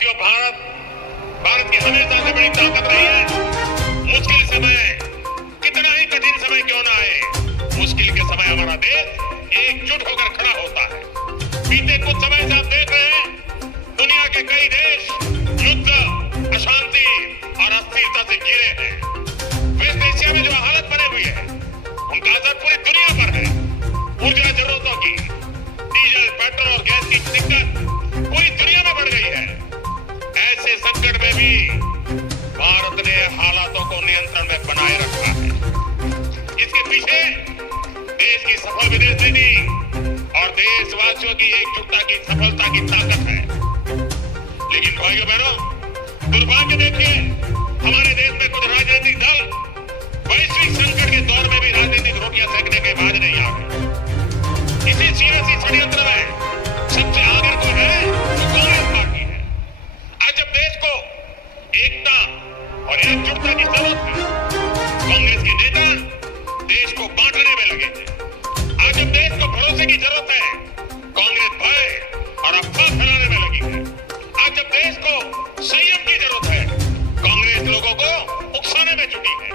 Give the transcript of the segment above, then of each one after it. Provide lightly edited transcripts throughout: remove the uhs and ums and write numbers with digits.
साथियों, भारत की हमेशा से बड़ी ताकत रही है। मुश्किल समय, कितना ही कठिन समय क्यों ना आए, मुश्किल के समय हमारा देश एकजुट होकर खड़ा होता है। बीते कुछ समय से आप देख रहे हैं, दुनिया के कई देश युद्ध, अशांति और अस्थिरता से घिरे हैं। वेस्ट एशिया में जो हालत बनी हुई है, उनका असर पूरी दुनिया पर है। ऊर्जा जरूरतों की, डीजल, पेट्रोल और गैस की दिक्कत पूरी दुनिया में बढ़ गई है। ऐसे संकट में भी भारत ने हालातों को नियंत्रण में बनाए रखा है। इसके पीछे देश की सफल विदेश नीति और देशवासियों की एकजुटता की सफलता की ताकत है। लेकिन भाइयों बहनों, दुर्भाग्य देखिए, हमारे देश में कुछ राजनीतिक दल वैश्विक संकट के दौर में भी राजनीतिक रोटियां सेकने के बाद नहीं आ गए। इसी सियासी षड्यंत्र में सबसे आगे को है तो कांग्रेस पार्टी है। आज जब देश को एकता और एकजुटता की जरूरत थी, कांग्रेस के नेता देश को बांटने में लगे थे। आज जब देश को भरोसे की जरूरत है, कांग्रेस भय और अफवाह फैलाने में लगी है। आज जब देश को संयम की जरूरत है, कांग्रेस लोगों को उकसाने में जुटी है।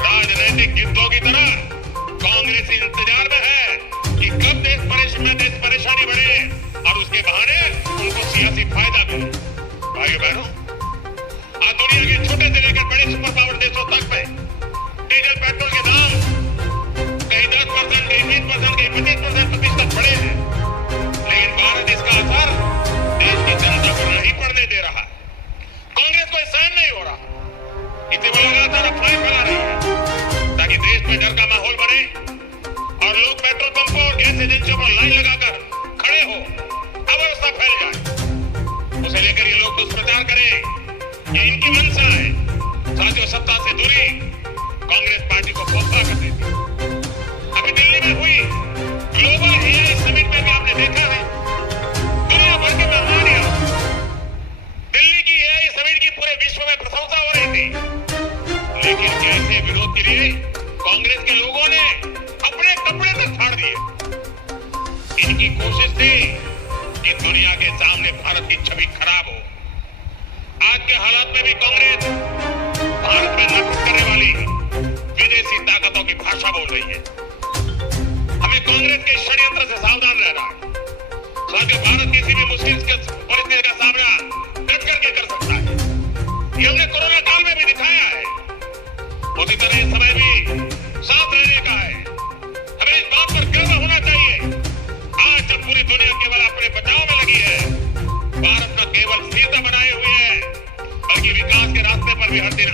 राजनीतिक युद्धों की तरह कांग्रेस इंतजार में है कि कब देश परेशानी बढ़े और उसके बहाने उनको सियासी फायदा मिले। भाइयों बहनों, आज दुनिया के छोटे से लेकर बड़े सुपर पावर देशों तक में डीजल पेट्रोल के दाम कहीं 10%, कहीं 20%, कहीं 25% बढ़े हैं। लेकिन भारत इसका असर देश की जनता को नहीं पड़ने दे रहा। कांग्रेस को सहन नहीं हो रहा, इसे वो लगातार अफवाहें फैला रही है ताकि देश में डर का माहौल बने और लोग पेट्रोल पंपों और गैस एजेंसियों पर लाइन लगाकर खड़े हो, अवस्था फैल जाए। उसे लेकर ये लोग दुष्प्रचार करें, ये इनकी मंशा है। साथियों, सत्ता से दूरी कांग्रेस पार्टी को खोखला कर देती। अभी दिल्ली में हुई ग्लोबल एआई समिट में भी आपने देखा है, दुनिया भर के मेहमान यहाँ। दिल्ली की एआई समिट की पूरे विश्व में प्रशंसा हो रही थी, लेकिन ऐसे विरोध के लिए कांग्रेस के लोगों ने अपने कपड़े तक फाड़ दिए। इनकी कोशिश थी कि दुनिया के सामने भारत की छवि खराब हो। आज के हालात में भी कांग्रेस भारत में नफरत करने वाली विदेशी ताकतों की भाषा बोल रही है। हमें कांग्रेस के षड्यंत्र से सावधान रहना है। साथियों, भारत किसी भी मुश्किल परिस्थिति का सामना डट करके कर सकता है। ये हमने कोरोना काल में भी दिखाया है। उसी तरह इस समय भी साथ रहने का है। हमें इस बात पर गर्व होना चाहिए, आज जब पूरी दुनिया केवल अपने बचाव में लगी है, भारत न केवल स्थिरता बनाए हुए है, बल्कि विकास के रास्ते पर भी हर दिन